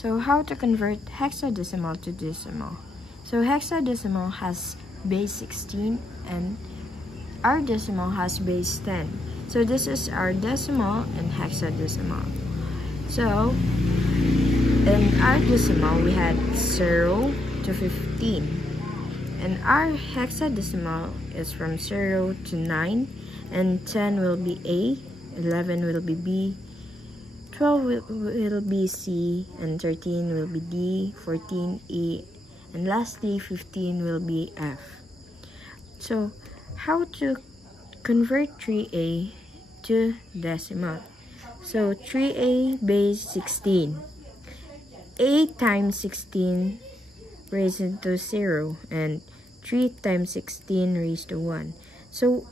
So how to convert hexadecimal to decimal? So hexadecimal has base 16 and our decimal has base 10. So this is our decimal and hexadecimal. So in our decimal we had 0 to 15. And our hexadecimal is from 0 to 9, and 10 will be A, 11 will be B, 12 will be C, and 13 will be D, 14 E, and lastly 15 will be F. So how to convert 3A to decimal? So 3A base 16. A times 16 raised to 0 and 3 times 16 raised to 1. So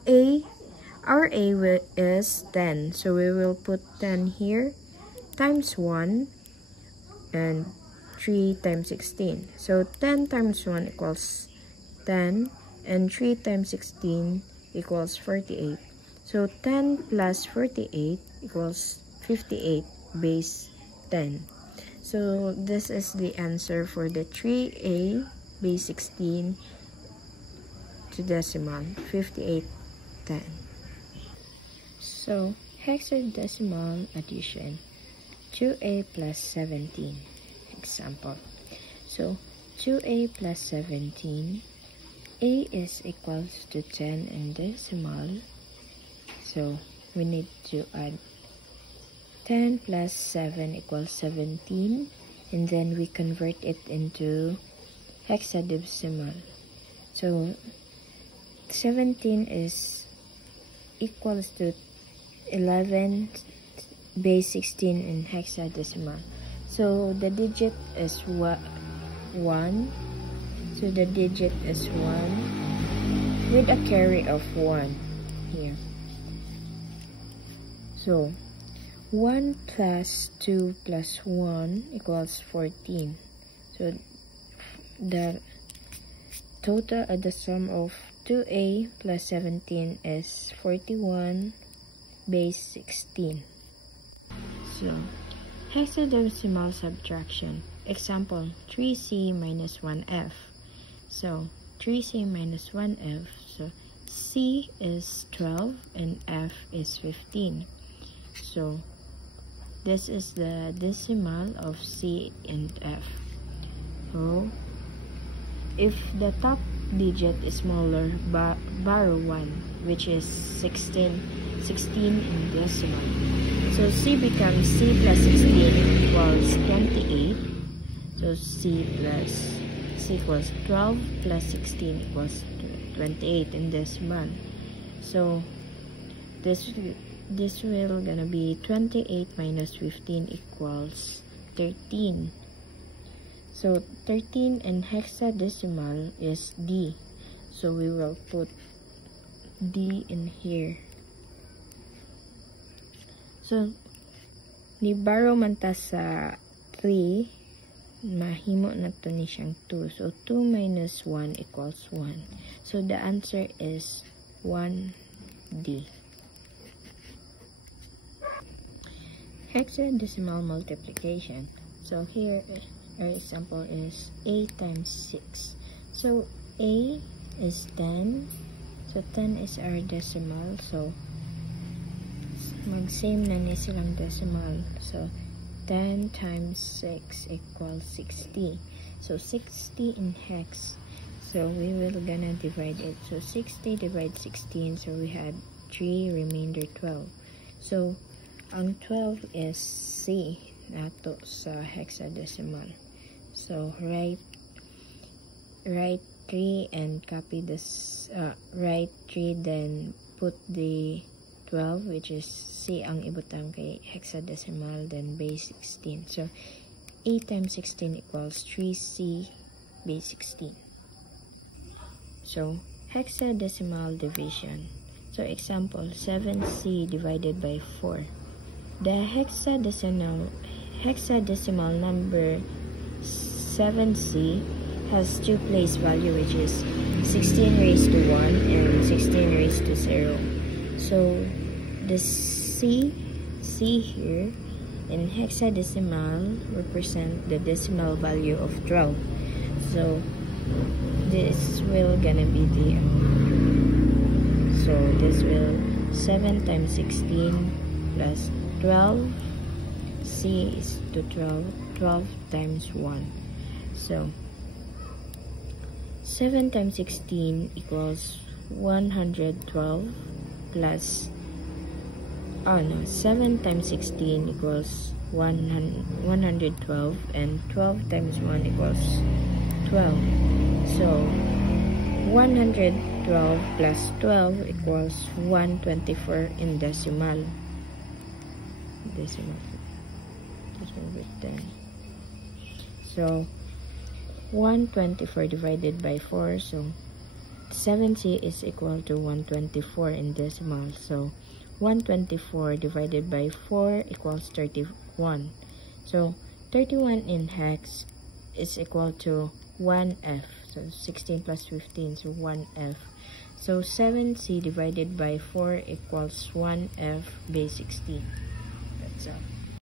our A is 10. So we will put 10 here times 1 and 3 times 16. So 10 times 1 equals 10 and 3 times 16 equals 48. So 10 plus 48 equals 58 base 10. So this is the answer for the 3A base 16 to decimal, 5810. So hexadecimal addition, 2A plus 17. Example. So 2A plus 17, A is equals to 10 in decimal. So we need to add 10 plus 7 equals 17, and then we convert it into hexadecimal. So 17 is equals to 11 base 16 in hexadecimal. So the digit is 1. So the digit is 1 with a carry of 1 here. So 1 plus 2 plus 1 equals 14. So the total the sum of 2A plus 17 is 41 base 16. So hexadecimal subtraction. Example, 3C minus 1F. So 3C minus 1F. So C is 12 and F is 15. So this is the decimal of C and F. So if the top digit is smaller, borrow 1, which is 16 in decimal. So C becomes C plus 16 equals 28. So C equals 12 plus 16 equals 28 in decimal. So this will gonna be 28 minus 15 equals 13. So 13 in hexadecimal is D. So we will put D in here. So ni borrow man ta sa 3, mahimo na to ni siyang 2. So 2 minus 1 equals 1. So the answer is 1D. Hexadecimal multiplication. So here our example is A times 6. So A is 10. So 10 is our decimal. So mag-same na ni silang decimal. So 10 times 6 equals 60. So 60 in hex. So we will gonna divide it. So 60 divided 16. So we had 3, remainder 12. So ang 12 is C nato sa hexadecimal. So write 3 and copy this, write 3 then put the 12 which is C ang ibutang kay hexadecimal, then base 16. So A times 16 equals 3C base 16. So hexadecimal division. So example, 7C divided by 4. The hexadecimal number 7C has two place value, which is 16 raised to 1 and 16 raised to 0. So the C here in hexadecimal represent the decimal value of 12. So this will gonna be the so this will 7 times 16 plus 12. C is to 12 times 1. So 7 times 16 equals 112 plus 7 times 16 equals 112, and 12 times 1 equals 12. So 112 plus 12 equals 124 in decimal. Decimal with 10. So 124 divided by 4, so 7C is equal to 124 in decimal. So 124 divided by 4 equals 31. So 31 in hex is equal to 1F. So 16 plus 15, so 1F. So 7C divided by 4 equals 1F base 16. That's all.